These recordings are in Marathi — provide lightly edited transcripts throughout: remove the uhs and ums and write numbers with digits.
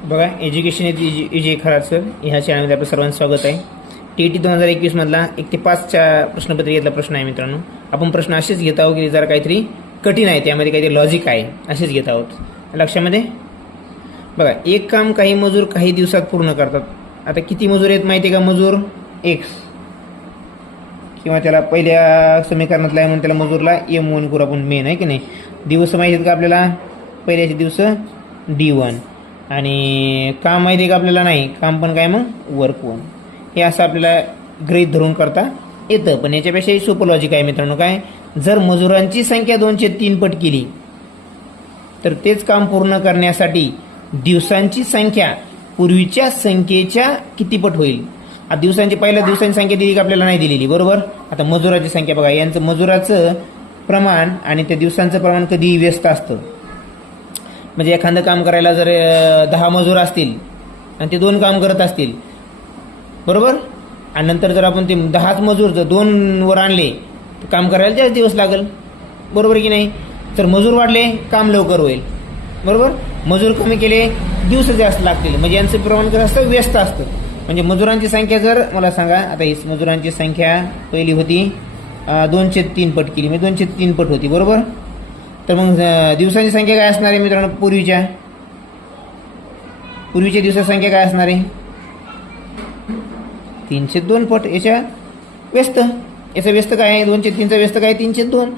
बघा एज्युकेशन इज खराच सर ह्या चॅनलमध्ये आपलं सर्वांचं स्वागत आहे. TET 2021 मधला 1 ते 5च्या प्रश्नपत्रिकेतला प्रश्न आहे मित्रांनो. आपण प्रश्न असेच घेत आहोत की जरा काहीतरी कठीण आहे, त्यामध्ये काहीतरी लॉजिक आहे, असेच घेत आहोत. लक्षामध्ये बघा, एक काम काही मजूर काही दिवसात पूर्ण करतात. आता किती मजूर आहेत माहिती आहे का? मजूर X किंवा त्याला पहिल्या समीकरणातला आहे म्हणून त्याला मजूरला M1 करू आपण, मेन आहे की नाही. दिवस माहिती आहेत का आपल्याला? पहिल्याचे दिवस D1 आणि काम माहिती आहे का आपल्याला? नाही. काम पण काय मग? वर्क 1. हे असं आपल्याला गृहीत धरून करता येतं. पण याच्यापेक्षाही सोपं लॉजिक आहे मित्रांनो. काय, जर मजुरांची संख्या 2/3 पट केली तर तेच काम पूर्ण करण्यासाठी दिवसांची संख्या पूर्वीच्या संख्येच्या किती पट होईल? आता पहिल्या दिवसांची संख्या दिली की आपल्याला नाही दिलेली, बरोबर. आता मजुराची संख्या बघा, यांचं मजुराचं प्रमाण आणि त्या दिवसांचं प्रमाण कधी व्यस्त असतं. म्हणजे एखादं काम करायला जर 10 मजूर असतील आणि ते 2 काम करत असतील, बरोबर, आणि नंतर जर आपण ते 10च मजूर जर 2 वर आणले तर काम करायला जास्त दिवस लागेल, बरोबर की नाही. तर मजूर वाढले काम लवकर होईल, बरोबर. मजूर कमी केले दिवस जास्त लागतील. म्हणजे यांचं प्रमाण कसं असतं? व्यस्त असतं. म्हणजे मजुरांची संख्या जर मला सांगा, आता ही मजुरांची संख्या पहिली होती 2/3 पट केली, म्हणजे 2/3 पट होती, बरोबर. तर मग दिवसांची संख्या काय असणार आहे मित्रांनो? पूर्वीच्या दिवसाची संख्या काय असणार आहे? 3/2 पट. याच्या व्यस्त, याचा व्यस्त काय आहे? 2/3चा व्यस्त काय? 3/2.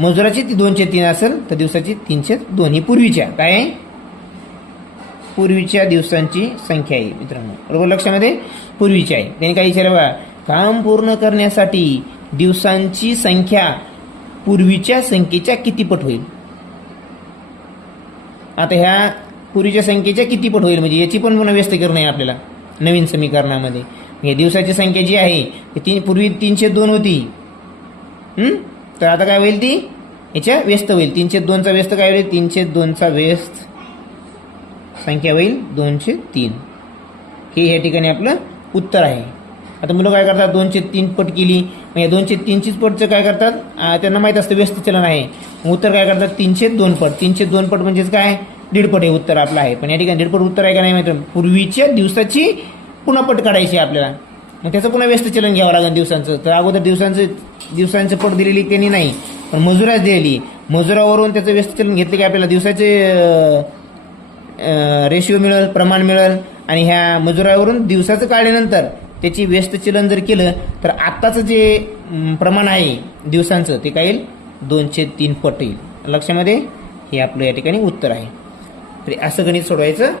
मजुराची ती 2/3 असेल तर दिवसाची 3/2. ही पूर्वीच्या काय आहे? पूर्वीच्या दिवसांची संख्या आहे मित्रांनो, बरोबर. लक्षामध्ये पूर्वीची आहे. त्यांनी काय विचारलं बघा, काम पूर्ण करण्यासाठी दिवसांची संख्या पूर्वीच्या संख्येच्या किती पट होईल? आता ह्या पूर्वीच्या संख्येच्या किती पट होईल म्हणजे याची पण पुन्हा व्यस्त करणं आहे आपल्याला नवीन समीकरणामध्ये. हे दिवसाची संख्या जी आहे ती पूर्वी 3/2 होती, तर आता काय होईल? ती याच्या व्यस्त होईल. 3/2चा व्यस्त काय होईल? 3/2चा व्यस्त संख्या होईल 2/3. हे या ठिकाणी आपलं उत्तर आहे. आता मुलं काय करतात? 2/3 पट केली, मग या 2/3 पटचं काय करतात? त्यांना माहीत असतं व्यस्त चलन आहे. उत्तर काय करतात? 3/2 पट. 3/2 पट म्हणजेच काय? 1.5 पट हे उत्तर आपलं आहे. पण या ठिकाणी 1.5 पट उत्तर आहे का नाही माहिती? पूर्वीच्या दिवसाची पुन्हा पट काढायची आपल्याला, मग त्याचं पुन्हा व्यस्त चलन घ्यावं लागेल दिवसांचं. तर अगोदर दिवसांचं पट दिलेली त्यांनी नाही, पण मजुराच दिलेली. मजुरावरून त्याचं व्यस्त चलन घेतलं की आपल्याला दिवसाचे रेशिओ मिळेल, प्रमाण मिळेल. आणि ह्या मजुरावरून दिवसाचं काढल्यानंतर त्याची व्यस्त चलन जर केलं तर आत्ताचं जे प्रमाण आहे दिवसांचं ते काय येईल? 2/3 पट येईल. लक्षामध्ये हे आपलं या ठिकाणी उत्तर आहे. तर असं गणित सोडवायचं.